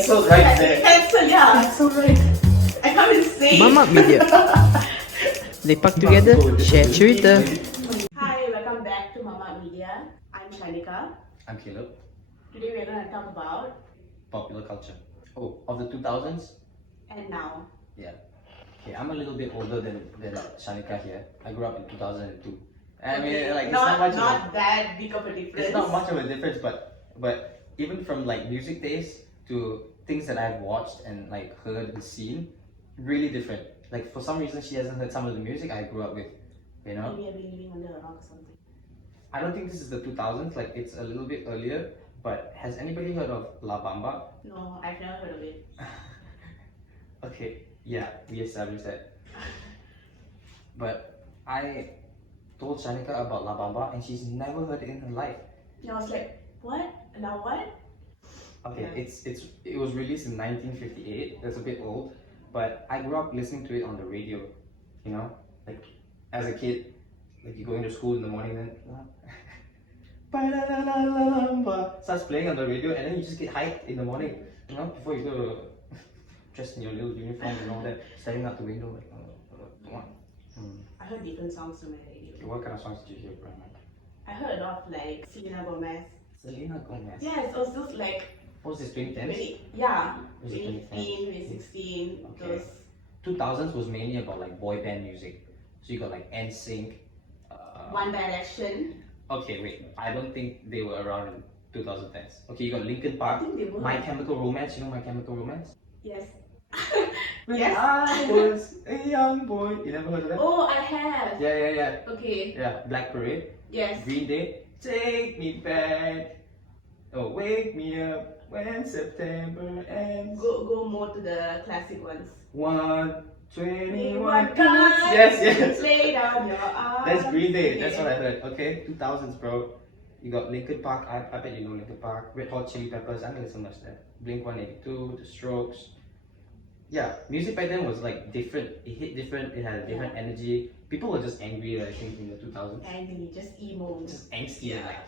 So right there. Cancel, yeah. That's so right. I can't even say. Mama Media. Lepak together, share cerita. Hi, welcome back to Mama Media. I'm Shanika. I'm Caleb. Today we're going to talk about Popular culture. Oh, of the 2000s? and now. Yeah. Okay, I'm a little bit older than Shanika here. I grew up in 2002. I mean, like, it's not much not that big of a difference. it's not much of a difference, but even from like music taste to things that I've watched and like heard and seen, really different. Like for some reason, she hasn't heard some of the music I grew up with. You know, Maybe I've been living under a rock or something. I don't think this is the 2000s. Like it's a little bit earlier. But has anybody heard of La Bamba? No, I've never heard of it. Okay, yeah, we established that. But I told Shanika about La Bamba and she's never heard it in her life. And I was like, what? Now what? Okay, Yeah. it was released in 1958. That's a bit old, but I grew up listening to it on the radio. You know, like as a kid, like you going to school in the morning, then starts playing on the radio, and then you just get hyped in the morning. You know, before you go dressed in your little uniform and all that, staring out the window like, come on. I heard different songs on my radio. What kind of songs did you hear, Brian? I heard of like Selena Gomez. Selena Gomez. Yeah, it's also like What was this, 2010s? yeah, Was it 2015, 2016, Okay. those. 2000s was mainly about like boy band music. So you got like NSYNC. One Direction. Okay, wait. I don't think they were around in 2010s. Okay, you got Linkin I Park. think they were. My Chemical Romance. You know My Chemical Romance? Yes. When Yes. I was a young boy. You never heard of that? Oh, I have. Yeah. Okay. Yeah, Black Parade. Yes. Green Day. Take me back. Oh, wake me up when September ends. Go more to the classic ones. 121 cuts. Yes. Lay down your arms. That's Green Day. That's what I heard. Okay, 2000s, bro. You got Linkin Park. I bet you know Linkin Park. Red Hot Chili Peppers. I don't listen much there. Blink 182, The Strokes. Yeah, music back then was like different. It hit different. It had a different energy. People were just angry, I think, in the 2000s. Angry, just emo. Just angsty and like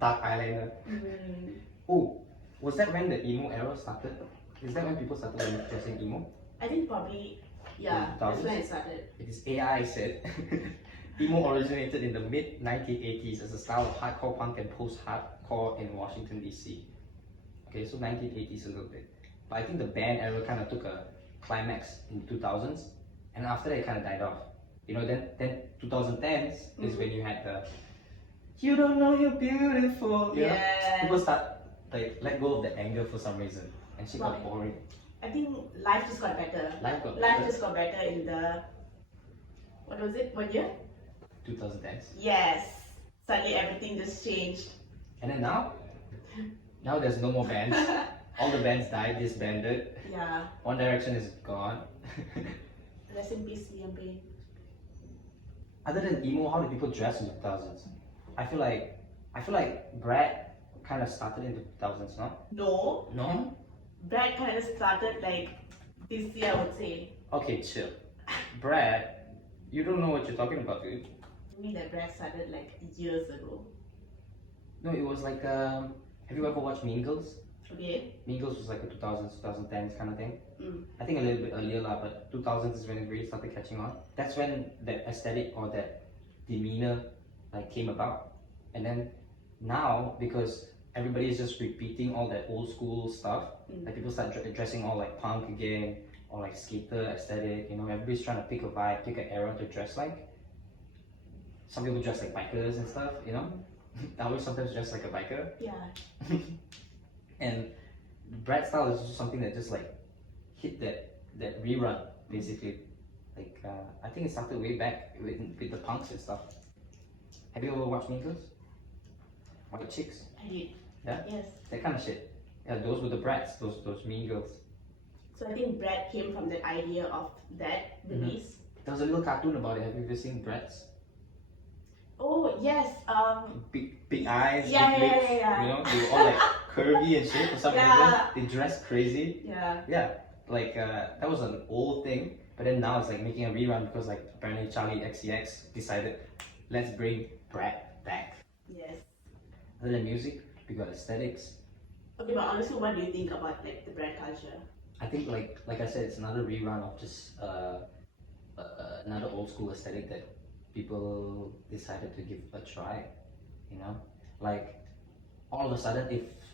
dark eyeliner. Mm. Oh, was that when the emo era started? Is that when people started dressing emo? I think probably, yeah, that's when it started. It is AI said. Emo originated in the mid 1980s as a style of hardcore punk and post-hardcore in Washington DC. Okay, so 1980s a little bit. But I think the band era kind of took a climax in 2000s, and after that it kind of died off. You know, then 2010s is when you had the "You don't know you're beautiful." You know? Yeah. People start like let go of the anger for some reason, and she got Right. boring. I think life just got better. Life got Life better. just got better in the, what was it? What year? 2010s. Yes. Suddenly everything just changed. And then now there's no more bands. All the bands died, disbanded. Yeah. One Direction is gone. Rest in peace, Liam Payne. Other than emo, how do people dress in the 2000s? I feel like Brad kind of started in the 2000s, no? No. No? Brad kind of started like this year, I would say. Okay, chill. Brad, you don't know what you're talking about, dude. I mean that Brad started like years ago. No, it was like have you ever watched Mean Girls? Okay. Mean Girls was like a 2000s, 2010s kind of thing. Mm. I think a little bit earlier lah, but 2000s is when it really started catching on. That's when that aesthetic or that demeanor like came about. And then now, because everybody is just repeating all that old school stuff, like people start dressing all like punk again or like skater aesthetic. You know, everybody's trying to pick a vibe, pick an era to dress like. Some people dress like bikers and stuff. You know, I always sometimes dress like a biker. Yeah. And Brad style is just something that just like hit that rerun basically. Like I think it started way back with the punks and stuff. Have you ever watched Mean Girls? White Chicks? I did. Yeah? Yes. That kind of shit. Yeah, those were the Brads, those Mean Girls. So I think Brad came from that idea of that release. There was a little cartoon about it. Have you ever seen Brads? Oh yes. Big eyes, Yeah, big lips. yeah. You know, they were all like curvy and shit for some reason. Yeah. They dress crazy. Yeah. Yeah, like that was an old thing, but then now it's like making a rerun because like apparently Charlie XCX decided, let's bring Brad back. Yes. Other than music, we got aesthetics, Okay, but honestly, what do you think about like the bread culture? I think like I said, it's another rerun of just another old school aesthetic that people decided to give a try. You know, like all of a sudden,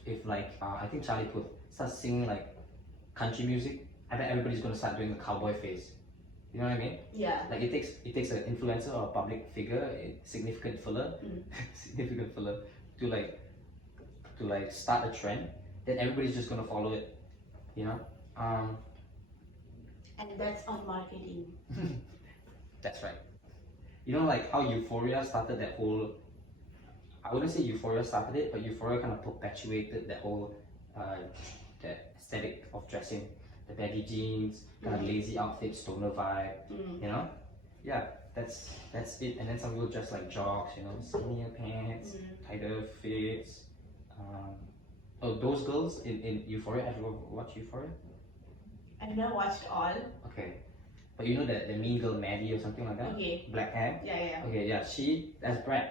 if like I think Charlie Puth starts singing like country music, I bet everybody's gonna start doing the cowboy face. You know what I mean? Yeah. Like it takes an influencer or a public figure, a significant filler, significant filler to start a trend. Then everybody's just gonna follow it. You know? And that's on marketing. That's right. You know, like how Euphoria started that whole. I wouldn't say Euphoria started it, but Euphoria kind of perpetuated that whole that aesthetic of dressing, the baggy jeans, kind of lazy outfit, stoner vibe. You know, yeah, that's it. And then some people dress like jocks, you know, skinnier pants, tighter fits. Oh, those girls in Euphoria. Have you ever watched Euphoria? I've never watched all. Okay, but you know the mean girl Maddie or something like that. Okay. Black hair. Yeah. Okay, yeah, that's Brad.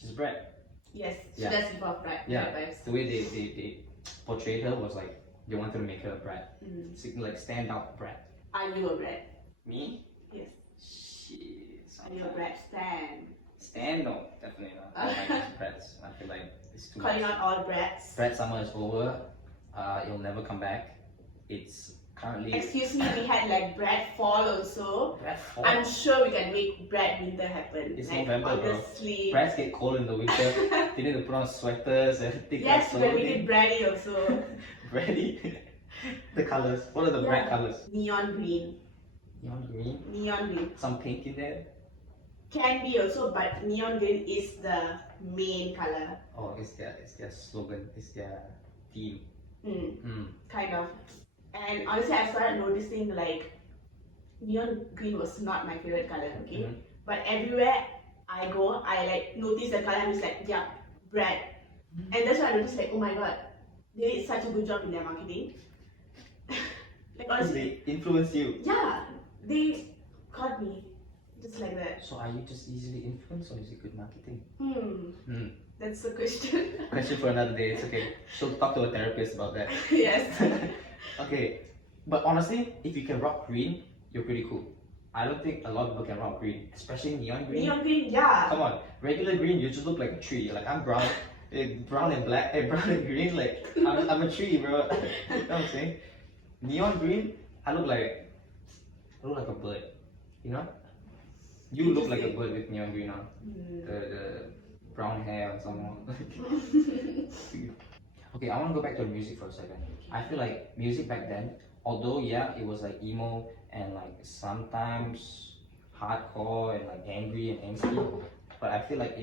She's Brad. Yes, she Yeah. does give off bread vibes. The way they portrayed her was like they wanted to make her a Brad. Like stand out Brad. Are you a bread? Me? Yes. Shit. Are you a bread stan? Stand? No, definitely not. I don't like Brads. I feel like it's too Calling much. out all breads. Brad summer is over. It'll never come back. It's currently Excuse me, we had like bread fall also. Brad fall. I'm sure we can make bread winter happen. It's like, November, bro. honestly. Brads get cold in the winter. They need to put on sweaters and thick Yes, we can make clothing. it bready also. Ready? The colors. What are the bright colors? Neon green. Neon green. Neon green. Some pink in there. Can be also, but neon green is the main color. Oh, it's their slogan. It's their theme. Kind of. And honestly, I started noticing like neon green was not my favorite color, okay? But everywhere I go, I like notice the color and it's like, yeah, bread. And that's why I noticed like, oh my god, they did such a good job in their marketing. Like honestly, They influence you. yeah, they caught me just like that. So are you just easily influenced or is it good marketing? That's the question. Question for another day. It's okay. She'll talk to a therapist about that. Yes. Okay. But honestly, if you can rock green, you're pretty cool. I don't think a lot of people can rock green, especially neon green. Neon green, yeah. Come on, regular green, you just look like a tree. Like I'm brown, brown and black, brown and green. Like I'm a tree, bro. You know what I'm saying? Neon green, I look like a bird. You know? You look like a bird with neon green on. The brown hair and some more. Okay, I want to go back to the music for a second. I feel like music back then, although yeah, it was like emo and like sometimes hardcore and like angry and angsty, but I feel like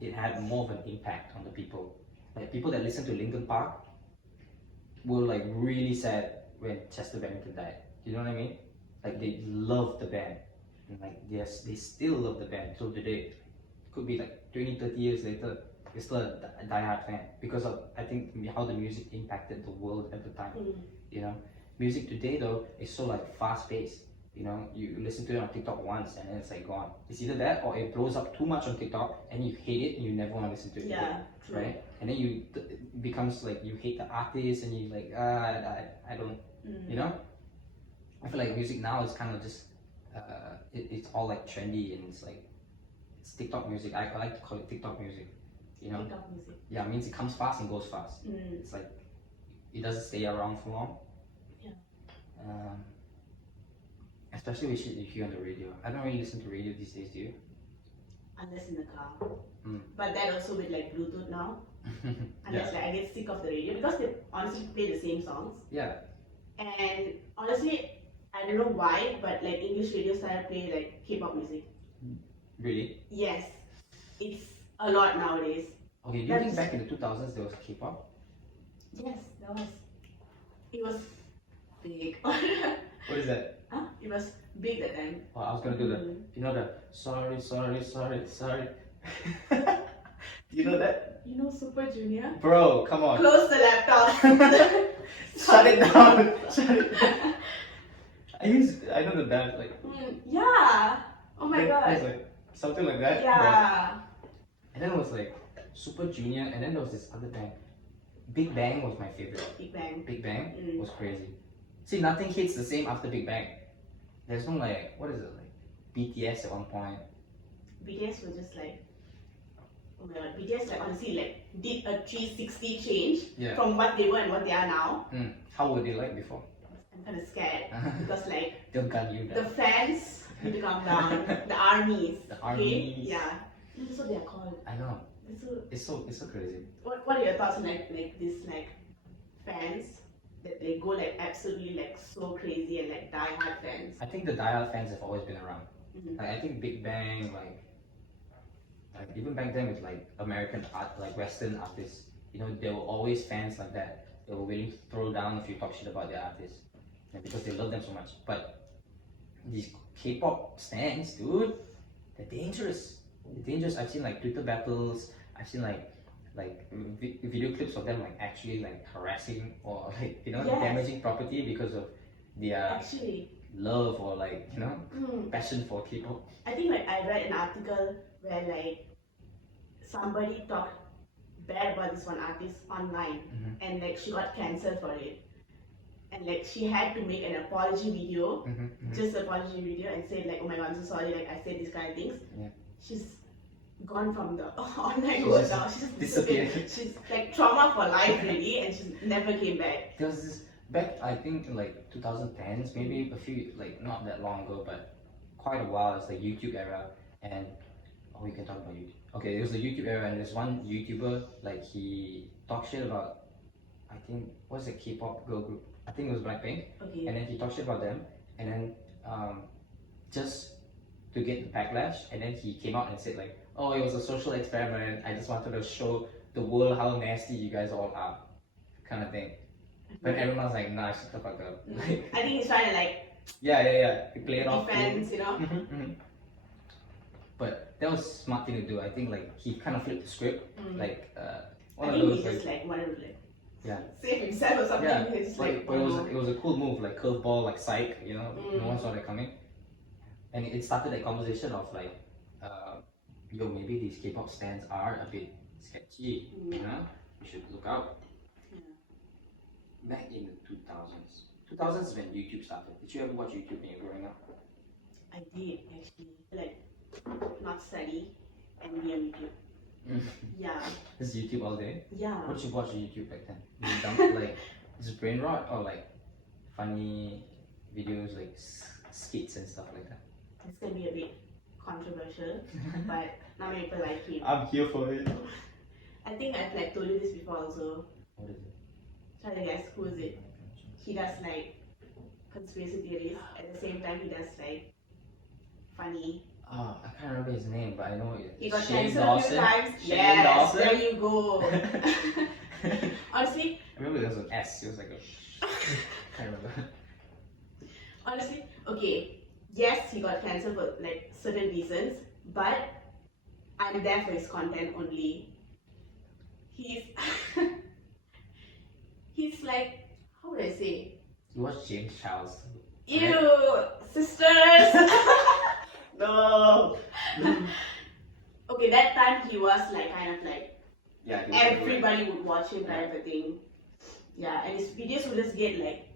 it had more of an impact on the people. Like people that listen to Linkin Park were like really sad when Chester Bennington died. You know what I mean? Like they loved the band. And like yes, they still love the band till today. Could be like 20, 30 years later, you're still a die-hard fan because of I think how the music impacted the world at the time. You know, music today though is so like fast-paced. You know, you listen to it on TikTok once and then it's like gone. It's either that or it blows up too much on TikTok and you hate it and you never want to listen to it again, true. right? And then it becomes like you hate the artist and you like I don't, you know. I feel like music now is kind of just it's all like trendy and it's like it's TikTok music. I like to call it TikTok music. You know, TikTok music. yeah, it means it comes fast and goes fast. It's like it doesn't stay around for long. Yeah. Especially with shit you hear on the radio. I don't really listen to radio these days, do you? Unless in the car. But that also with like Bluetooth now. Unless like I get sick of the radio because they honestly play the same songs. Yeah. And honestly, I don't know why, but like English radio started playing like K-pop music. Really? Yes, it's a lot nowadays. Okay, do you think back in the 2000s there was K-pop? Yes, that was. It was big. What is that? Huh? It was big that time. Oh, I was gonna do the, you know the sorry. You know that? You know Super Junior? Bro, come on. Close the laptop. Shut it down. Shut it down. I know the band like. Yeah. Oh my god. It's like something like that. Yeah. And then it was like Super Junior, and then there was this other band. Big Bang was my favorite. Big Bang. Big Bang Mm. was crazy. See, nothing hits the same after Big Bang. There's no like, what is it like? BTS at one point. BTS was just like, oh my god, BTS like honestly like did a 360 change Yeah. from what they were and what they are now. How were they like before? I'm kind of scared because like They'll gun you the down. fans need to calm down. The armies. The Okay? armies. Yeah. That's what they are called. I know. It's so, It's so crazy. what are your thoughts on like this like fans that they go like absolutely like so crazy and like die hard fans? I think the diehard fans have always been around. Mhm. Like I think Big Bang, like even back then with like American art, like Western artists, you know, there were always fans like that. They were willing to throw down if you talk shit about their artists, and because they love them so much. But these K-pop stans, dude, they're dangerous. They're dangerous. I've seen like Twitter battles. I've seen like video clips of them like actually like harassing or like Yes. damaging property because of their Actually, love or like mm, passion for K-pop. I think like I read an article where like somebody talked bad about this one artist online Mhm. and like she got cancelled for it. And like she had to make an apology video, just an apology video and say like, oh my god, I'm so sorry, like I said these kind of things. Yeah. She's gone from the online She's world just now. She's just disappeared. She's like trauma for life really and she's never came back. There was this back, I think in like 2010s, maybe a few, like not that long ago, but quite a while. It's like YouTube era, and we can talk about YouTube. Okay, it was the YouTube era, and there's one YouTuber like he talked shit about, I think what's the K-pop girl group? I think it was Blackpink, Okay. and then he talked shit about them, and then just to get the backlash, and then he came out and said like, oh, it was a social experiment. I just wanted to show the world how nasty you guys all are, kind of thing. But everyone's like, nah, shut the fuck up. Like, I think he's trying to like yeah. He played it off. defense, you know. But that was a smart thing to do. I think like he kind of flipped the script. Mm. Like I one of think those he like just like wanted to like yeah. save himself or something. Yeah, He's just but, like, but it was a cool move, like curveball, like psych. No one saw that coming, and it started a conversation of like, yo, maybe these K-pop stands are a bit sketchy. You should look out. Back in the 2000s is when YouTube started. Did you ever watch YouTube when you were growing up? I did actually like not study and be on YouTube. Yeah, Is YouTube all day? yeah. What did you watch on YouTube back then? Was it dumb, like just brain rot or like funny videos like skits and stuff like that? It's gonna be a bit controversial, but not many people like him. I'm here for it. I think I've like told you this before also. What is it? Try to guess who is it. He does like conspiracy theories. At the same time, he does like funny. Oh, I can't remember his name, but I know it. He got Shane cancelled a Dawson. few times. Shane Yes, Dawson. there you go. Honestly, I remember there was an S. It was like a. Can't remember. honestly, okay. Yes, he got cancelled for like certain reasons, but I'm there for his content only. He's he's like, how would I say? You watched James Charles. Ew, sisters. No. Okay, that time he was like kind of like Yeah. He was everybody would watch him kind of a thing. Yeah, and his videos would just get like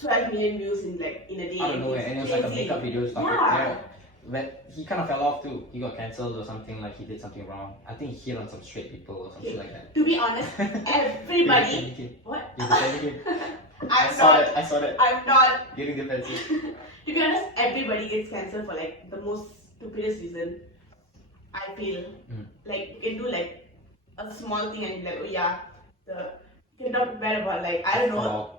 12 million views in like in a day. out of nowhere, and it was like a crazy. makeup video stuff. Yeah. But he kind of fell off too. He got cancelled or something, like he did something wrong. I think he hit on some straight people or something Okay. like that. To be honest, everybody. You're What? defending him. I I'm saw not. that. I saw that. I'm not. Getting defensive. To be honest, everybody gets cancelled for like the most stupidest reason. I feel like you can do like a small thing and be like, oh yeah, you can talk bad about like I don't know. Frog.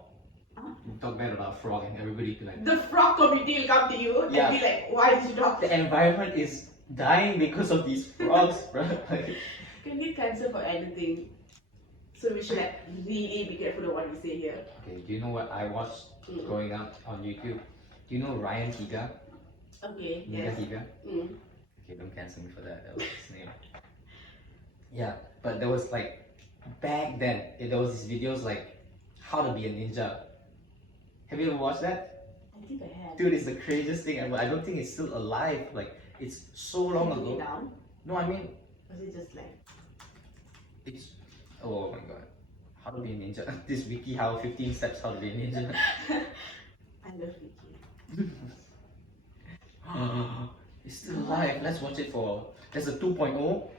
You talk bad about frog and everybody be like, The frog community will come to you Yeah. and be like, why did you talk? the environment is dying because of these frogs, bro. Like, You can get cancelled for anything. So we should like really be careful of what we say here. okay, do you know what I watched growing up on YouTube? Do you know Ryan Higa? Okay, Higa yes. Higa? Mm. Okay, don't cancel me for that. That was his name. Yeah, but there was like back then there was these videos like how to be a ninja. Have you ever watched that? I think I have. Dude, it's the craziest thing ever. I don't think it's still alive. Like it's so long Took it ago. down. No, I mean Was it just like it's. Oh my god. how to be a ninja. This wiki how 15 steps how to be a ninja. I love Vicky. It's still alive. Let's watch it for. There's a 2.0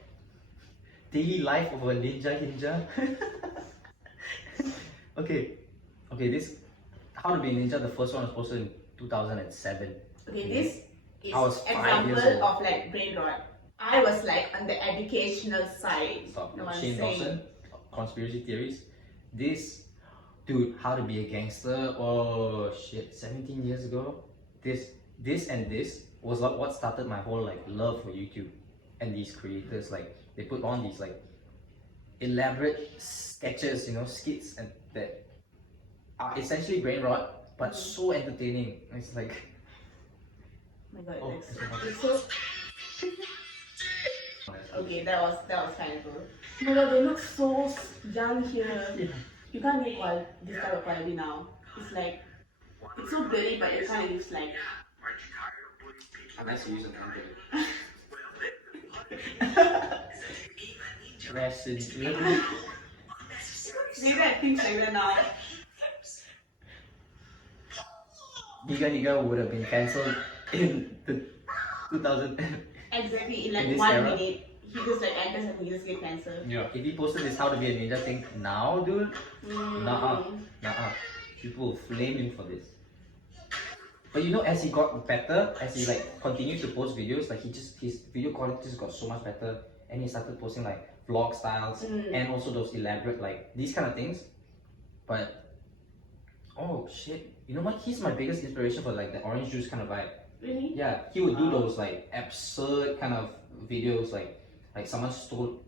daily life of a ninja. Okay, this how to be a ninja. The first one was posted in 2007. Okay, this is I was 5 years example old. of like brain rot. I was like on the educational side. Stop. No one's Shane saying. Dawson, conspiracy theories. This, dude, how to be a gangster. Oh shit, 17 years ago. This was what started my whole like love for YouTube and these creators. Like they put on these like elaborate sketches, you know, skits and that are essentially brain rot, but so entertaining. It's like, Oh my god, oh, it's so. Okay, that was kind of cool. Oh my god, they look so young here. yeah. You can't make this type of quality now. It's like it's so blurry, but it kind of looks like. Unless you use an Android. Resident. Maybe I think like that now. Higa would have been cancelled in the 2000. Exactly, in In like this 1 era? minute. He just like enters and he just get cancelled. Yeah. If he posted this how to be a ninja thing now, dude, nah. People will flame him for this. But you know, as he got better, as he like continued to post videos, like his video quality just got so much better, and he started posting like vlog styles and also those elaborate like these kind of things. But oh shit, you know what? He's my biggest inspiration for like the orange juice kind of vibe. Really? Yeah, he would do those like absurd kind of videos, like someone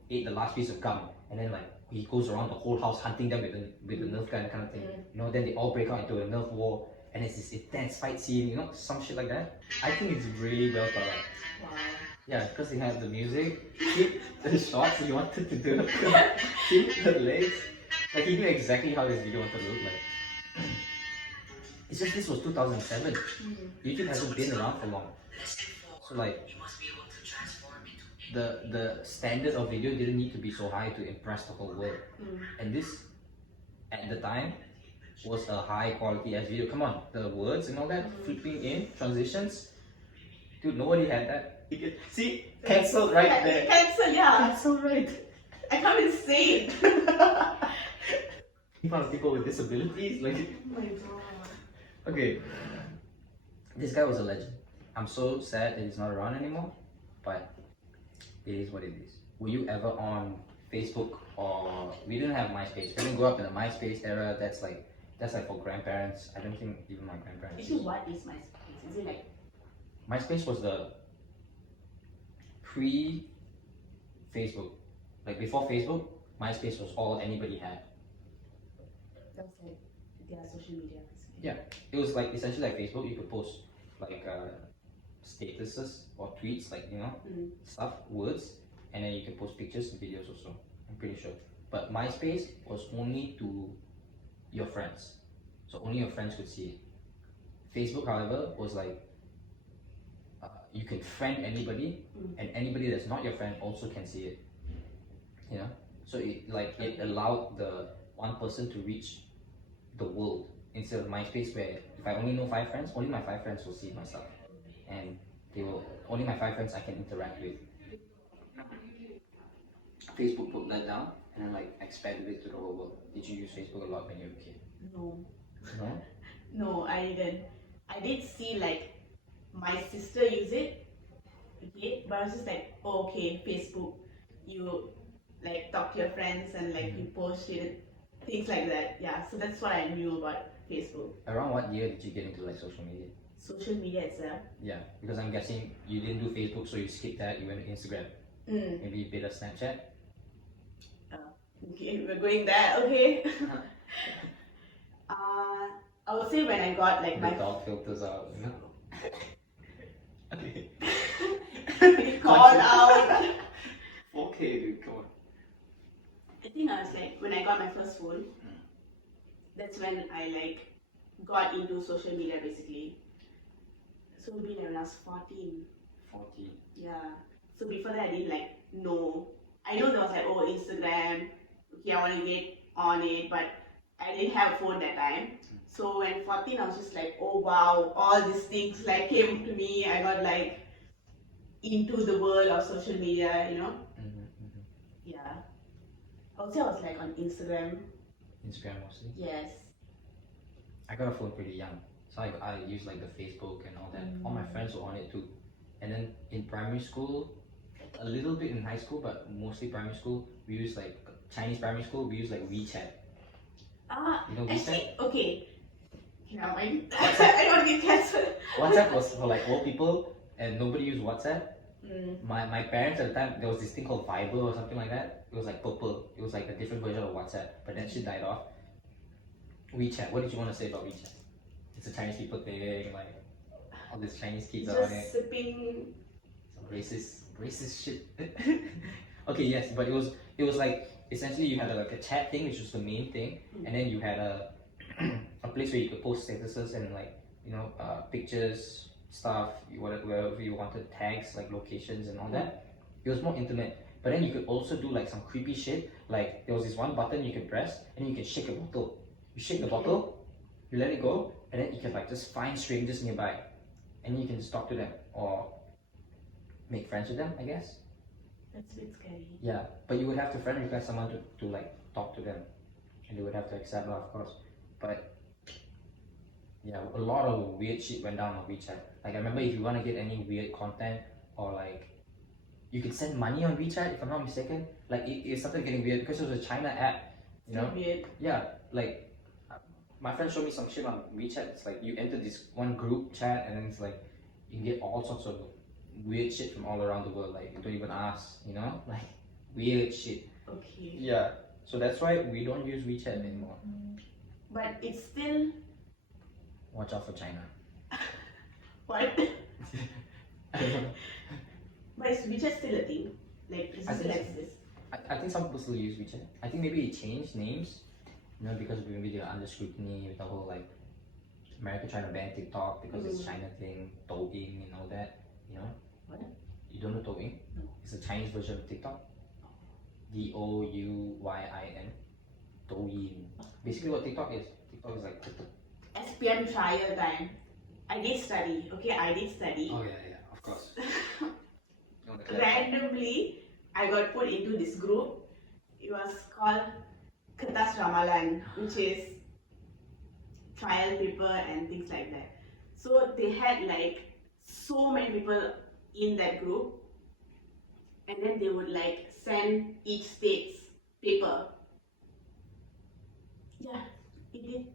ate the last piece of gum, and then like he goes around the whole house hunting them with the Nerf gun kind of thing. You know, then they all break out into a Nerf war, and it's this intense fight scene. You know, some shit like that. I think it's really well thought out. Wow. Yeah, because they have the music, keep the shots he wanted to do, keep the legs. Like he knew exactly how this video wanted to look like. It's just this was 2007. YouTube hasn't been around for long. So like the standard of video didn't need to be so high to impress the whole world. And this at the time was a high quality as video. Come on, the words and all that, flipping in, transitions. Dude, nobody had that. You can see, cancelled right there. Cancel, yeah. Cancelled right. I can't even say it. In front of people with disabilities, like. Oh my god. Okay, this guy was a legend. I'm so sad that he's not around anymore, but it is what it is. Were you ever on Facebook or we didn't have MySpace? We didn't grow up in the MySpace era. That's like for grandparents. I don't think even my grandparents. Actually, what is MySpace? Is it like MySpace was the pre-Facebook. Like before Facebook, MySpace was all anybody had. that was like their social media? Basically. Yeah, it was like essentially like Facebook. You could post like statuses or tweets, like you know, stuff, words, and then you could post pictures and videos also. I'm pretty sure. But MySpace was only to your friends, so only your friends could see it. Facebook, however, was like you can friend anybody, and anybody that's not your friend also can see it. You know, so it allowed the one person to reach the world instead of MySpace, where if I only know 5 friends, only my 5 friends will see my stuff, and they will only my 5 friends I can interact with. Facebook put that down and then like expanded it to the whole world. Did you use Facebook a lot when you were a kid? No. No. No, I didn't. I did see like my sister use it. Okay, but I was just like, oh, okay, Facebook. You like talk to your friends and like you post it, things like that. Yeah, so that's what I knew about Facebook. Around what year did you get into like social media? Social media itself. Yeah, because I'm guessing you didn't do Facebook, so you skipped that. You went to Instagram. Maybe a bit of Snapchat. Okay, we're going there. Okay. I would say when I got like The my dog filters out. You know? Okay. call out. Okay, dude, come on. I think I was like when I got my first phone. That's when I like got into social media basically. So it would be like when I was 14. 14. Yeah. So before that I didn't like know. I know there was like Instagram. Okay, I want to get on it, but I didn't have a phone that time. So when 14, I was just like, oh wow, all these things like came to me. I got like into the world of social media, you know. Yeah. Also, I was like on Instagram. Instagram mostly. Yes. I got a phone pretty young, so I use like the Facebook and all that. All my friends were on it too. And then in primary school, a little bit in high school, but mostly primary school, we use like Chinese primary school. We use like WeChat. You know WeChat? Actually, okay. Never mind. I don't get cancelled. WhatsApp was for like old people, and nobody used WhatsApp. My parents at the time, there was this thing called Viber or something like that. It was like purple. It was like a different version of WhatsApp, but that shit died off. WeChat. What did you want to say about WeChat? It's a Chinese people thing, like all these Chinese kids are on it. Just sipping. Some racist shit. Okay, yes, but it was like essentially you had like a chat thing, which was the main thing, and then you had a a place where you could post statuses and like pictures, stuff, wherever you wanted, tags like locations and all that. It was more intimate. But then you could also do like some creepy shit. Like there was this one button you could press, and you can shake a bottle. You shake the bottle, you let it go, and then you can like just find strangers nearby, and you can just talk to them or make friends with them, I guess. That's a bit scary. Yeah, but you would have to friend request someone to like talk to them, and they would have to accept that, of course. But yeah, a lot of weird shit went down on WeChat. Like I remember, if you want to get any weird content or like, you could send money on WeChat, if I'm not mistaken. Like it started getting weird because it was a China app, you know. Weird. Yeah, like my friend showed me some shit on WeChat. It's like you enter this one group chat, and then it's like you can get all sorts of weird shit from all around the world. Like you don't even ask, you know, like weird shit. Okay. Yeah, so that's why we don't use WeChat anymore. But it's still. Watch out for China. What? I don't know. But is WeChat still a thing? Like, does I it still think so. exist? I think some people still use WeChat. I think maybe it changed names, because maybe they're under scrutiny with the whole like America trying to ban TikTok because it's China thing, Douyin and all that, you know? What? You don't know Douyin? No. It's a Chinese version of TikTok. Douyin. Douyin. Basically what TikTok is like TikTok. SPM trial time. I did study. Okay, I did study. Oh yeah, of course. Randomly, I got put into this group. It was called Kertas Ramalan, which is trial paper and things like that. So they had like so many people in that group, and then they would like send each state's paper. Yeah, it did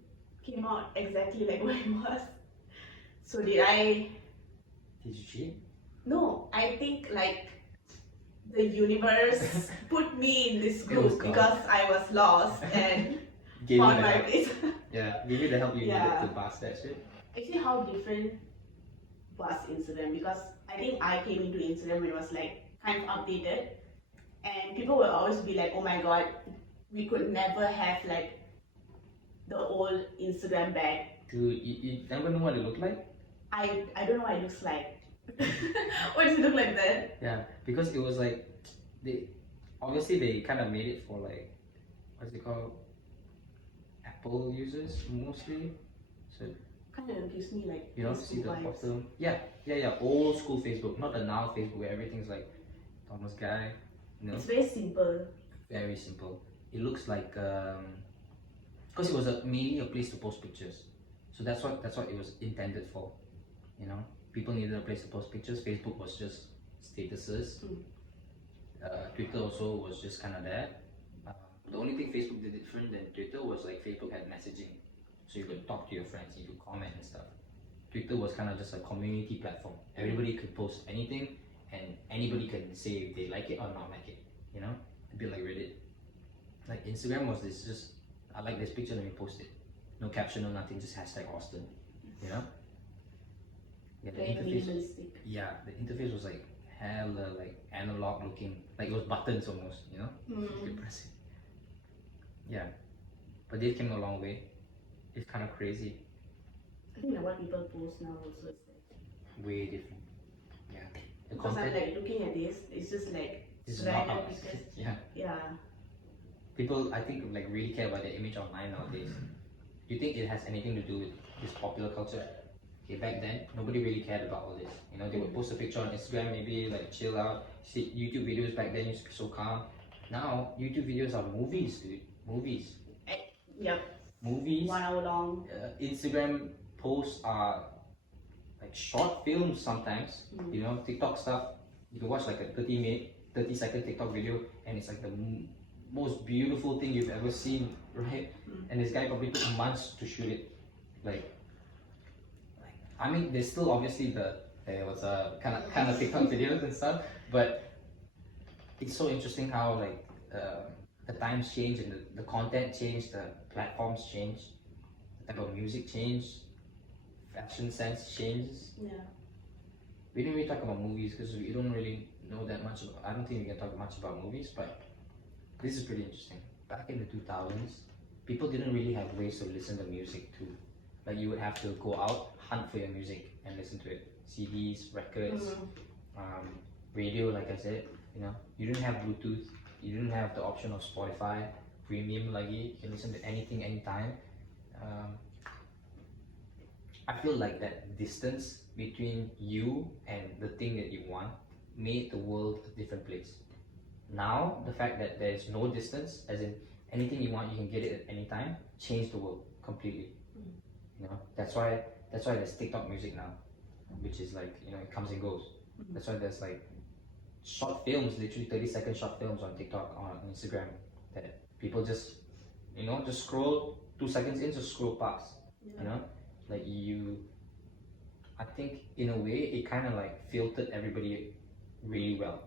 came out exactly like what it was. So did I? Did you cheat? No, I think like the universe put me in this It group was God. because I was lost and Gave you found the my help. place. Yeah, give you the help you Yeah. needed to pass that shit. Actually, how different was Instagram? Because I think I came into Instagram when it was like kind of updated, and people will always be like, "Oh my god, we could never have like the old Instagram back." Dude, you never know what it looked like? I don't know what it looks like. What does it look like then? Yeah, because it was like, they kind of made it for like, what's it called? Apple users mostly. So Kind of gives me like you don't see the vibes. bottom. Yeah, old school Facebook, not the now Facebook where everything's like Thomas Guy. You know, It's very simple. very simple. It looks like because it was mainly a place to post pictures, so that's what it was intended for. You know, people needed a place to post pictures. Facebook was just statuses. Twitter also was just kind of there. The only thing Facebook did different than Twitter was like Facebook had messaging, so you could talk to your friends, you could comment and stuff. Twitter was kind of just a community platform. Everybody could post anything, and anybody can say if they like it or not like it. You know, a bit like Reddit. Like Instagram was this just, I like this picture, let me post it. No caption, no nothing, just hashtag Austin. You know. Yeah, the Very interface. minimalistic. Yeah, the interface was like hella like analog looking, like it was buttons almost, you know? You could press it. Yeah, but they came a long way. It's kind of crazy. I think like what people post now also is like, Way different. Yeah. The because I'm content like looking at this, it's just like is random not up. pictures. Yeah. Yeah. people I think like really care about their image online nowadays. Do you think it has anything to do with this popular culture? Okay, back then nobody really cared about all this. You know, they would post a picture on Instagram, maybe like chill out. See YouTube videos back then used to be so calm. Now YouTube videos are movies, dude. Movies. Yep. Movies. 1 hour long. Instagram posts are like short films sometimes. You know, TikTok stuff. You can watch like a 30-second TikTok video, and it's like the most beautiful thing you've ever seen, right? And this guy probably took months to shoot it. Like I mean, there's still obviously the what's a kind of TikTok videos and stuff, but it's so interesting how like the times change and the content changed, the platforms change, the type of music changed, fashion sense changes. Yeah. We didn't really talk about movies because we don't really know that much. I don't think we can talk much about movies, but this is pretty interesting. Back in the 2000s, people didn't really have ways to listen to music too. Like you would have to go out, hunt for your music and listen to it. CDs, records, radio, like I said, you know. You didn't have Bluetooth, you didn't have the option of Spotify, premium lagi, you can listen to anything, anytime. I feel like that distance between you and the thing that you want made the world a different place. Now, the fact that there's no distance, as in anything you want, you can get it at any time, changed the world completely. You know, that's why there's TikTok music now, which is like, you know, it comes and goes. That's why there's like short films, literally 30-second short films on TikTok, on Instagram, that people just, you know, just scroll 2 seconds in, just scroll past. You know, like I think in a way it kind of like filtered everybody really well.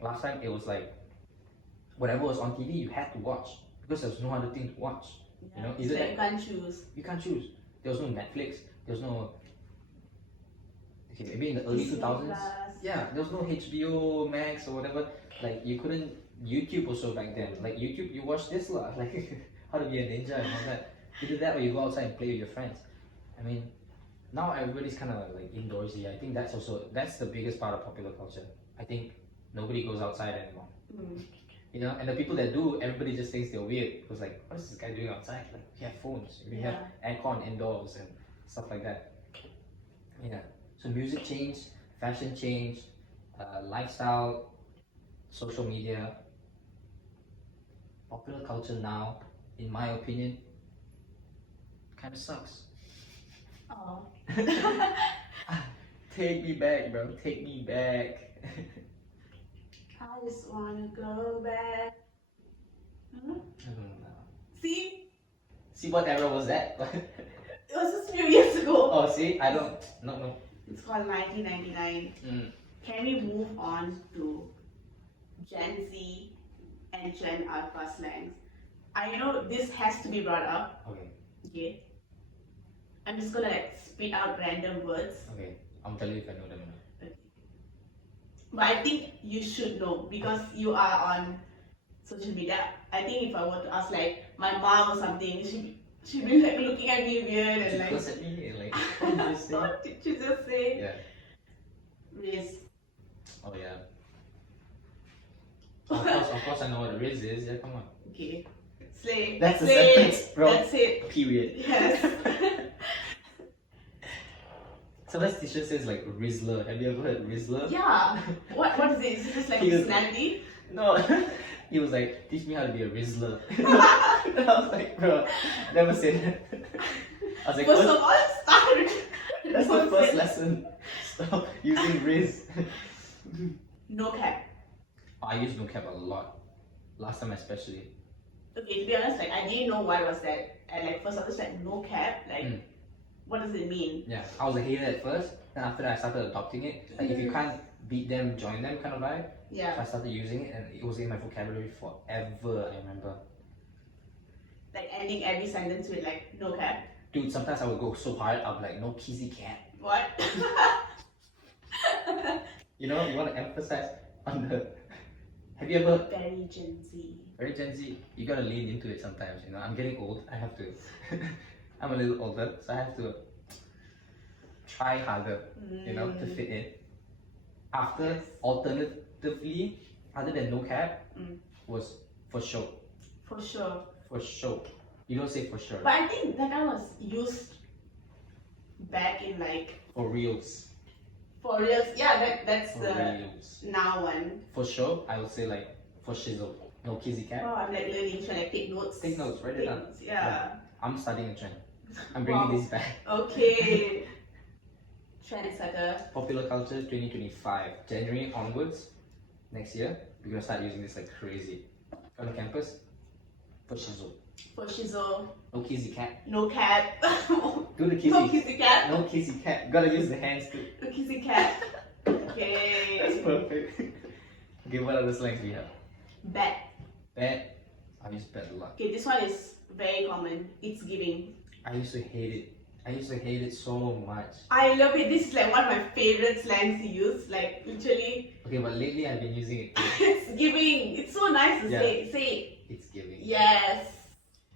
Last time it was like whatever was on TV you had to watch because there was no other thing to watch. You know, so you can't choose. You can't choose. There was no Netflix. There was no. Okay, maybe in the early Disney 2000s. Plus. Yeah, there was no HBO Max or whatever. Like you couldn't. YouTube also back then. Like YouTube, you watch this lah. Like how to be a ninja and all that. Either that or you go outside and play with your friends. I mean, now everybody's kind of like indoorsy. I think that's the biggest part of popular culture. I think nobody goes outside anymore. You know, and the people that do, everybody just thinks they're weird. Because like, what is this guy doing outside? Like, we have phones, we have aircon indoors and stuff like that. Yeah. So music changed, fashion changed, lifestyle, social media, popular culture now, in my opinion, kind of sucks. Oh. Take me back, bro. Take me back. I just wanna go back. See? See what era was that? It was just a few years ago. Oh, see? I don't. No. It's called 1999. Can we move on to Gen Z and Gen Alpha slangs? I know this has to be brought up. Okay. I'm just gonna like spit out random words. Okay. I'm telling you if I know them or not. But I think you should know because you are on social media. I think if I were to ask like my mom or something, she'd be like looking at me weird and like. Close at me and like, what did you say? What did you just say? Yeah. Riz. Oh yeah. Of course I know what a Riz is. Yeah, come on. Okay. Slay. That's the Slay. sentence, bro. That's it. Period. Yes. Sometimes teacher says like Rizzler. Have you ever heard Rizzler? Yeah. What is it? Is it just like He was- personality? No. He was like, teach me how to be a Rizzler. And I was like, bro, never said that. I was like, First first, of all, start. that's the first lesson. Stop using Riz. No cap. I use no cap a lot. Last time especially. Okay, to be honest, like I didn't know what was that. And like first I was like no cap, like what does it mean? Yeah, I was a hater at first. Then after that I started adopting it. Like if you can't beat them, join them kind of vibe. So Yeah. I started using it and it was in my vocabulary forever, I remember. Like ending every sentence with like no cap. Dude, sometimes I would go so hard, I'd be like, no kizzy cat. What? You know, you want to emphasize on the... Have you ever... Very Gen Z. Very Gen Z, you gotta lean into it sometimes, you know. I'm getting old, I have to... I'm a little older, so I have to try harder, you know, to fit in. After, alternatively, other than no cap, was for show. For sure. For sure. You don't say for sure. But I think that one was used back in like For reals. for reals. Yeah, that's For the reals. now one. For sure, I would say like for shizzle. No kizzy cat. Oh, I'm like learning, trying to like take notes. Take notes, write it down. Notes, yeah. I'm starting a trend. I'm bringing Wow. this back. Okay. Trendsetter. Popular culture 2025. January onwards, next year, we're gonna start using this like crazy. On campus, for shizzle. For Shizo. No kizzy cat. No cat. Do the kizzy. No kissy cat. No kizzy cat. Gotta use the hands too. No kissy cat. That's Okay. perfect. Okay, what other slangs do you have? Bet. Bet. I use bet a lot. Okay, this one is very common. It's giving. I used to hate it. I used to hate it so much. I love it. This is like one of my favorite slangs to use. Like literally, Okay, but lately I've been using it too. it's giving. It's so nice to Yeah. say. Say it. It's giving. Yes.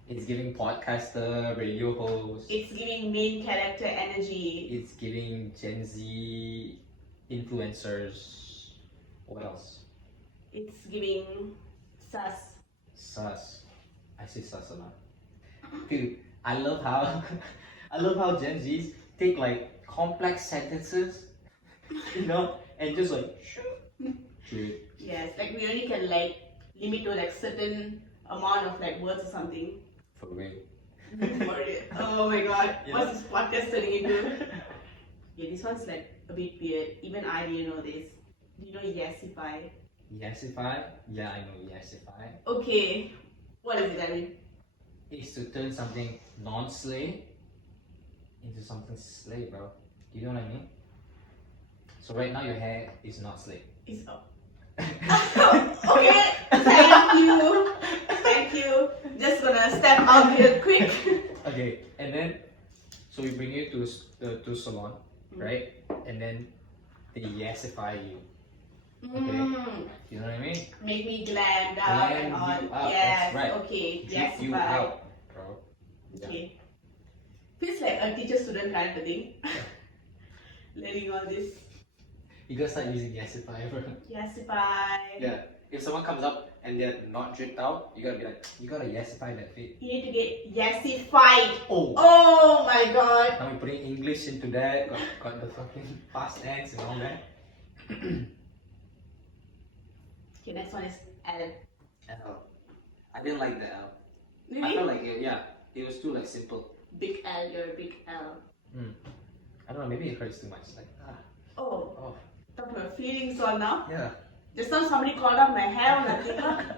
It's giving podcaster, radio host. It's giving main character energy. It's giving Gen Z influencers. What else? It's giving sus. Sus. I say sus a lot. Dude, I love how I love how Gen Zs take like complex sentences, you know, and just like dude. Yes, like we only can like limit to like certain amount of like words or something. For real. For it. Oh my god, Yeah. what's this podcast turning into? Yeah, this one's like a bit weird. Even I didn't know this. Do you know yesify? Yesify? Yeah, I know yesify. Okay, what is it, I mean? It's to turn something non-slay into something slay, bro. Do you know what I mean? So right now your hair is not slay. It's okay, thank you. Thank you. Just gonna step out real quick. Okay, and then so we bring you to salon, right? And then they yesify you. You know what I mean? Make me glammed out Glam and all. you up, Yes, that's right. okay. Drip Yes, you bye. out, bro. Yeah. Okay. Feels like a teacher-student kind of thing. Learning all this. You gotta start using yesify, bro. Yes, bye. Yeah. If someone comes up and they're not dripped out, you gotta be like, you gotta yesify that fit. You need to get yesified. Oh. Oh my god. Now we're putting English into that, got the fucking past tense and all that. Okay, next one is L. L. I didn't like the L. I Maybe? felt like it was too like simple. Big L, you're a big L. I don't know, maybe it hurts too much. Like Oh, oh talk about feelings all now. yeah. Just now somebody called out my hair on the paper.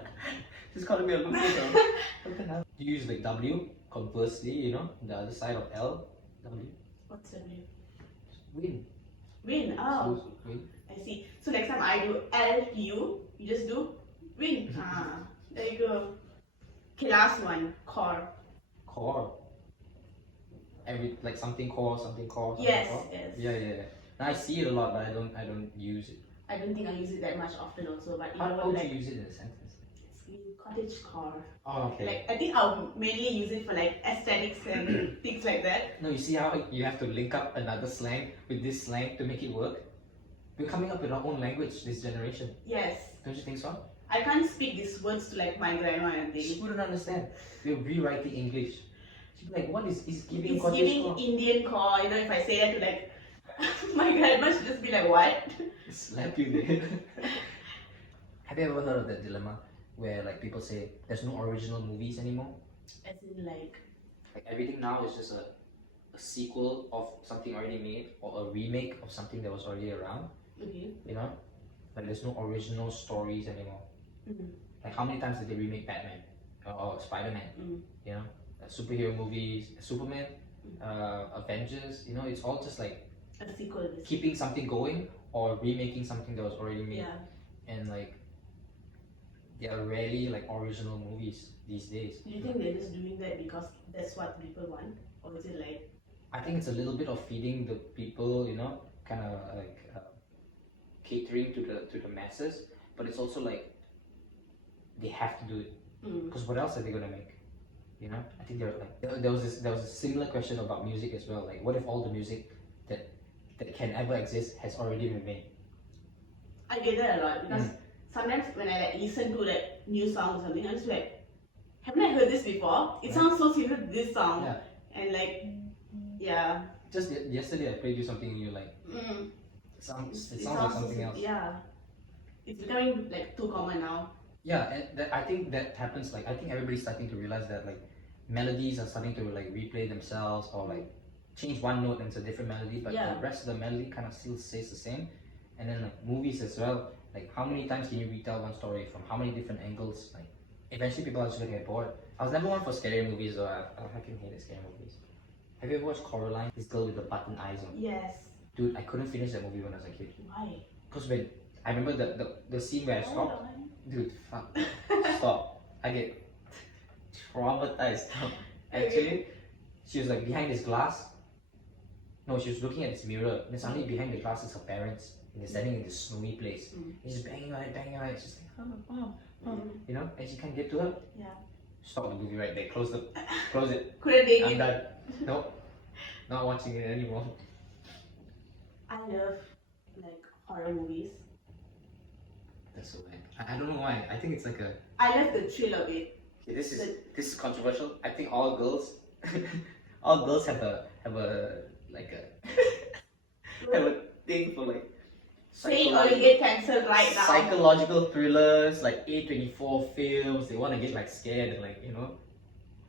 Just calling me a loser. What the hell? You use like W, conversely, you know, the other side of L. W. What's the name? Win. Win. Oh, So, win. I see. So next time I do L U, you just do win. There you go. Okay, last one. Core. Core. Like something core, something core. Something Yes, core. yes. Yeah. Now I see it a lot, but I don't use it. I don't think I use it that much often also, but you How know would like you use it in a sentence? it's in cottage core. Oh, okay. Like I think I'll mainly use it for like aesthetics and things like that. No, you see how you have to link up another slang with this slang to make it work? We're coming up with our own language this generation. Yes. Don't you think so? I can't speak these words to like my grandma and She things. wouldn't understand. We're rewriting English. She'd be like, what is giving It's cottage giving core? Indian core, you know, if I say that to like my grandma, she'd just be like, what? Slap you there. Have you ever heard of that dilemma where like people say there's no original movies anymore? As in like, Everything now is just a sequel of something already made or a remake of something that was already around. okay. You know? Like there's no original stories anymore. Like how many times did they remake Batman or Spider-Man? You know? Superhero movies, Superman, Avengers, you know, it's all just like A sequel is. keeping something going or remaking something that was already made. Yeah. And like there are rarely like original movies these days. Do you think they're just doing that because that's what people want? Or is it like, I think it's a little bit of feeding the people, you know, kind of like catering to the masses, but it's also like they have to do it because what else are they gonna make? You know, I think there was a similar question about music as well. Like, what if all the music that can ever exist has already been made? I get that a lot because sometimes when I like listen to like new songs or something, I'm just like, haven't I heard this before? It sounds so similar to this song. Yeah. And like, yeah. Just yesterday I played you something and you're like, Mm. it sounds like so something else. Yeah. It's becoming like too common now. Yeah, and I think that happens. Like, I think everybody's starting to realize that like melodies are starting to like replay themselves or like change one note and it's a different melody, but Yeah. the rest of the melody kind of still stays the same. And then like movies as well. Like, how many times can you retell one story from how many different angles? Like, eventually people are just gonna get bored. I was never one for scary movies, though. I fucking hated scary movies. Have you ever watched Coraline? This girl with the button eyes on. Yes. Dude, I couldn't finish that movie when I was a kid. Why? Cause when I remember the scene where I stopped. Dude, fuck. Stop. I get traumatized. Actually, she was like behind this glass. No, she was looking at this mirror. And suddenly behind the glass is her parents. And they're standing in this snowy place. And she's banging on it, banging on it. She's like, you know, and she can't get to her. Yeah. Stop the movie right there. Close it. Couldn't take I'm it. done. Nope. Not watching it anymore. I love like horror movies. That's so bad. I don't know why. I think it's like a. I love the thrill of it. Okay, this is controversial. I think all girls, all girls have a like a have a thing for like Say or you get cancelled right now. psychological thrillers, like A24 films. They want to get like scared and like, you know.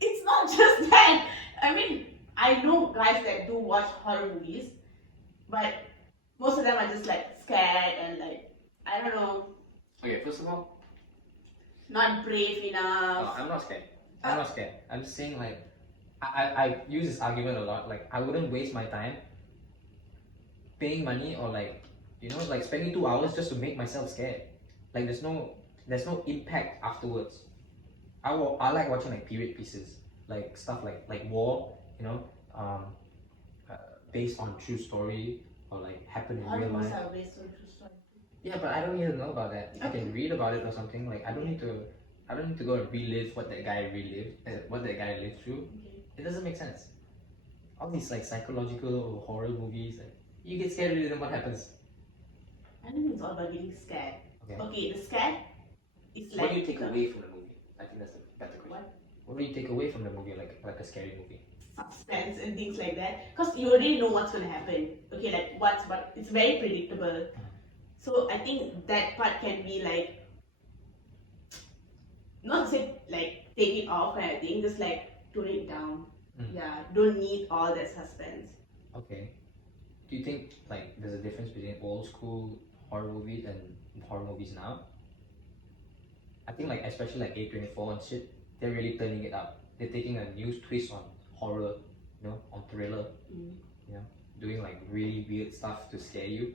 It's not just that. I mean, I know guys that do watch horror movies, but most of them are just like scared and like, I don't know, Okay, first of all, not brave no, enough. I'm not scared. I'm not scared. I'm just saying like I use this argument a lot. Like, I wouldn't waste my time paying money or like, you know, like spending 2 hours just to make myself scared. Like, there's no impact afterwards. I like watching like period pieces, like stuff like war, you know, based on true story or like happen in real life. Are based on true story. Yeah, but I don't need to know about that. If I can read about it or something, like I don't need to go and relive what that guy what that guy lived through. Okay. It doesn't make sense. All these like psychological or horror movies, like you get scared of it, then what happens? I don't think it's all about getting scared. Okay. Okay, the scared is like. What do you take away from the movie? I think that's the better question. What? What do you take away from the movie, like a scary movie? Suspense and things like that, because you already know what's gonna happen. Okay, like but it's very predictable. So I think that part can be like, not to say like take it off kind of thing, just like tone it down. Yeah, don't need all that suspense. Okay. Do you think like there's a difference between old school horror movies and horror movies now? I think like especially like A24 and shit, they're really turning it up. They're taking a new twist on horror, you know, on thriller, you know, doing like really weird stuff to scare you,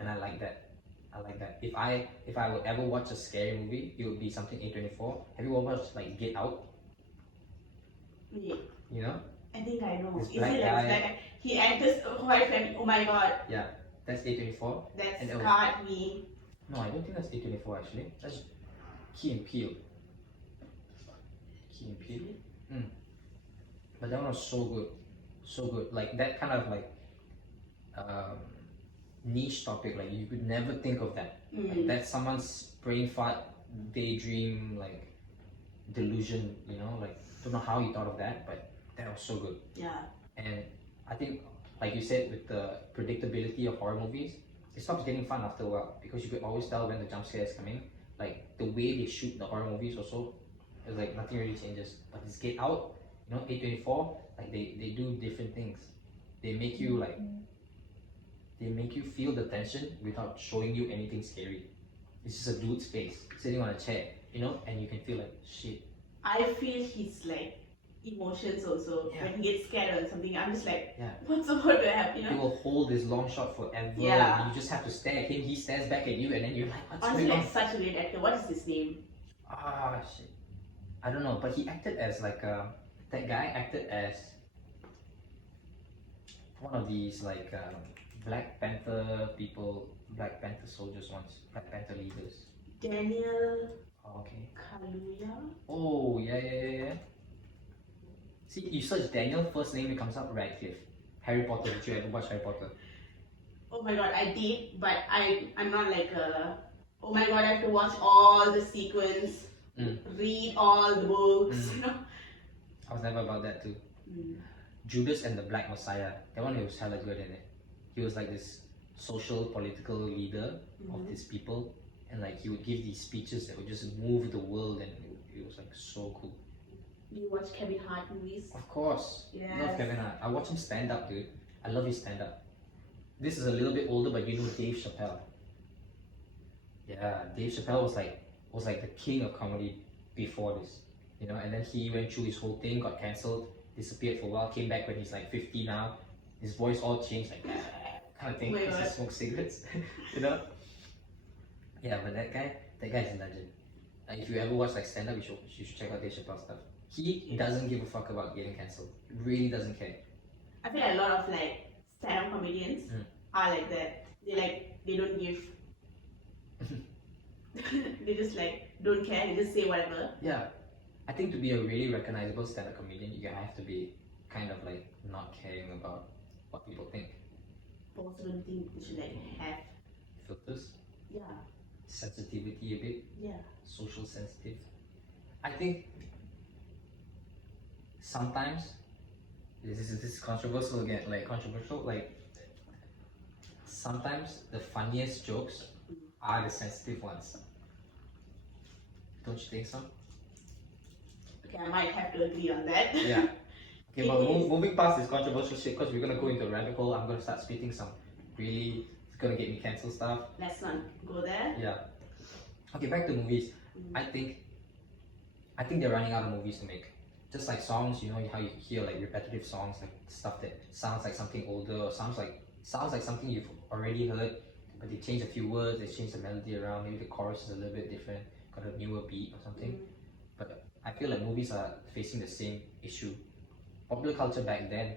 and I like that. I like that. If I would ever watch a scary movie, it would be something A24. Have you ever watched like Get Out? Yeah. You know? I think I know. This Is it black like guy. black? He enters a horror family. Oh my god, Yeah, that's A24. that And it was- scarred me. No, I don't think that's A24 actually. That's Key and Peele. Key and Peele. But that one was so good. So good. Like that kind of like niche topic, like you could never think of that. Like, that's someone's brain fart, daydream, like delusion, you know, like don't know how you thought of that, but that was so good. Yeah. And I think, like you said, with the predictability of horror movies, it stops getting fun after a while because you could always tell when the jump scare is coming. Like the way they shoot the horror movies also, it's like nothing really changes. But this Get Out, you know, A24, like they do different things. They make you like, they make you feel the tension without showing you anything scary. It's just a dude's face sitting on a chair, you know, and you can feel like shit. I feel his like emotions also. Yeah. When he gets scared or something, I'm just like, Yeah. what's about to happen? You He know? will hold this long shot forever. Yeah. And you just have to stare at him. He stares back at you, and then you're like, what's Honestly, going on? like such a great actor. What is his name? Ah, shit. I don't know, but he acted as like that guy acted as one of these like Black Panther people, Black Panther soldiers once, Black Panther leaders. Daniel Oh, okay. Kaluuya. Oh, yeah. See, you search Daniel, first name it comes up Radcliffe. Harry Potter. Did you ever watch Harry Potter? Oh my god, I did, but I'm not like a. Oh my god, I have to watch all the sequence. read all the books, you know. I was never about that too. Mm. Judas and the Black Messiah. That one was hella good in it. He was like this social political leader of these people, and like he would give these speeches that would just move the world, and it was like so cool. Do you watch Kevin Hart movies? Of course, Yes. love Kevin Hart. I watch him stand up, dude. I love his stand up. This is a little bit older, but you know Dave Chappelle. Yeah, Dave Chappelle was like the king of comedy before this, you know. And then he went through his whole thing, got cancelled, disappeared for a while, came back when he's like 50 now. His voice all changed, like kind of thing. Oh my Because he God. smokes cigarettes, you know. Yeah, but that guy's a legend. Like if you ever watch like stand up, you should check out Dave Chappelle stuff. He doesn't give a fuck about getting cancelled. Really doesn't care. I feel like a lot of like stand-up comedians are like that. They don't give. They just like don't care. They just say whatever. Yeah, I think to be a really recognizable stand-up comedian, you have to be kind of like not caring about what people think. But also don't think they should like have. Filters, Yeah. sensitivity a bit, Yeah. social sensitive. I think sometimes this is controversial again. Like sometimes the funniest jokes are the sensitive ones. Don't you think so? Okay, I might have to agree on that. Yeah. Okay, but It is. moving past this controversial shit, because we're gonna go into a rabbit hole. I'm gonna start spitting some really, it's gonna get me cancelled stuff. Let's not go there. Yeah. Okay, back to movies. I think they're running out of movies to make. Just like songs, you know how you hear like repetitive songs, like stuff that sounds like something older or sounds like something you've already heard, but they change a few words, they change the melody around, maybe the chorus is a little bit different, got a newer beat or something. But I feel like movies are facing the same issue. Popular culture back then,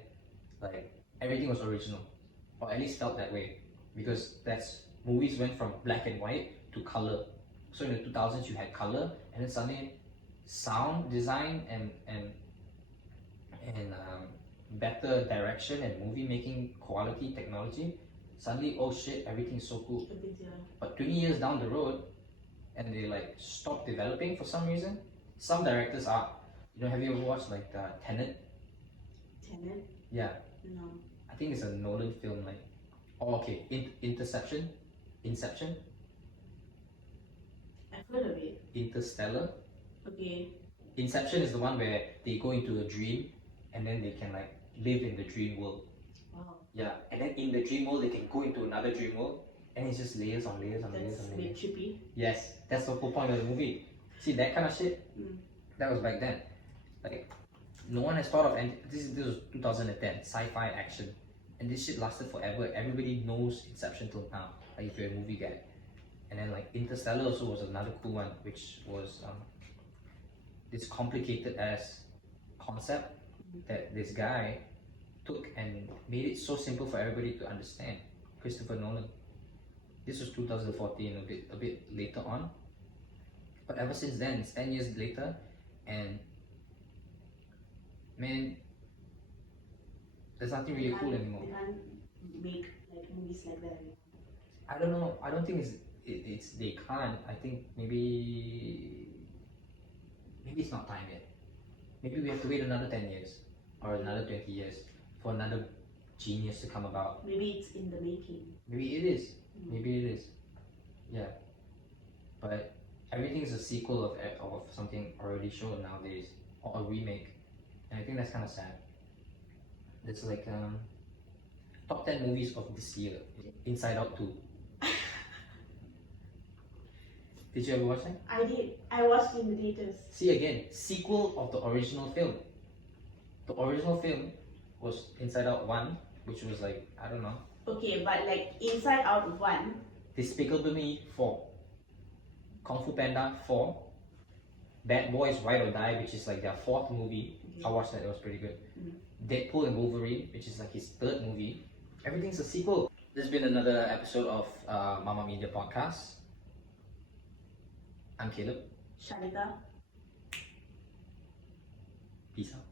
like everything was original, or at least felt that way, because movies went from black and white to color. So in the 2000s you had color, and then suddenly sound design and better direction and movie making quality technology, suddenly oh shit, everything's so cool. But 20 years down the road, and they like stop developing for some reason. Some directors are, you know, have you ever watched like Tenet? Tenet? Yeah, No. I think it's a Nolan film. Like, oh okay, Inception. I've heard of it. Interstellar. Okay. Inception is the one where they go into a dream and then they can like live in the dream world. Wow. Yeah, and then in the dream world they can go into another dream world, and it's just layers on layers on layers That's on a bit layers. trippy. Yes, that's the whole point of the movie. See that kind of shit? That was back then. Like, no one has thought of, and this was 2010, sci-fi action, and this shit lasted forever. Everybody knows Inception till now. Like if you're a movie guy, and then like Interstellar also was another cool one, which was this complicated ass concept that this guy took and made it so simple for everybody to understand. Christopher Nolan. This was 2014, a bit later on. But ever since then, it's 10 years later, and man, there's nothing really cool anymore. They can't make like movies like that anymore. I don't know. I don't think it's they can't. I think maybe it's not time yet. Maybe we have to wait another 10 years or another 20 years for another genius to come about. Maybe it's in the making. Maybe it is. Maybe it is. Yeah. But everything is a sequel of something already shown nowadays, or a remake, and I think that's kind of sad. It's like top 10 movies of this year. Inside Out 2. Did you ever watch that? I did. I watched it in the theaters. See again, sequel of the original film. The original film was Inside Out 1, which was like, I don't know, Okay, but like Inside Out 1, Despicable Me 4, Kung Fu Panda 4, Bad Boys Ride or Die, which is like their fourth movie. I watched that, it was pretty good. Deadpool and Wolverine, which is like his third movie. Everything's a sequel. This has been another episode of Mama Media Podcast. I'm Caleb. Shanita. Peace out.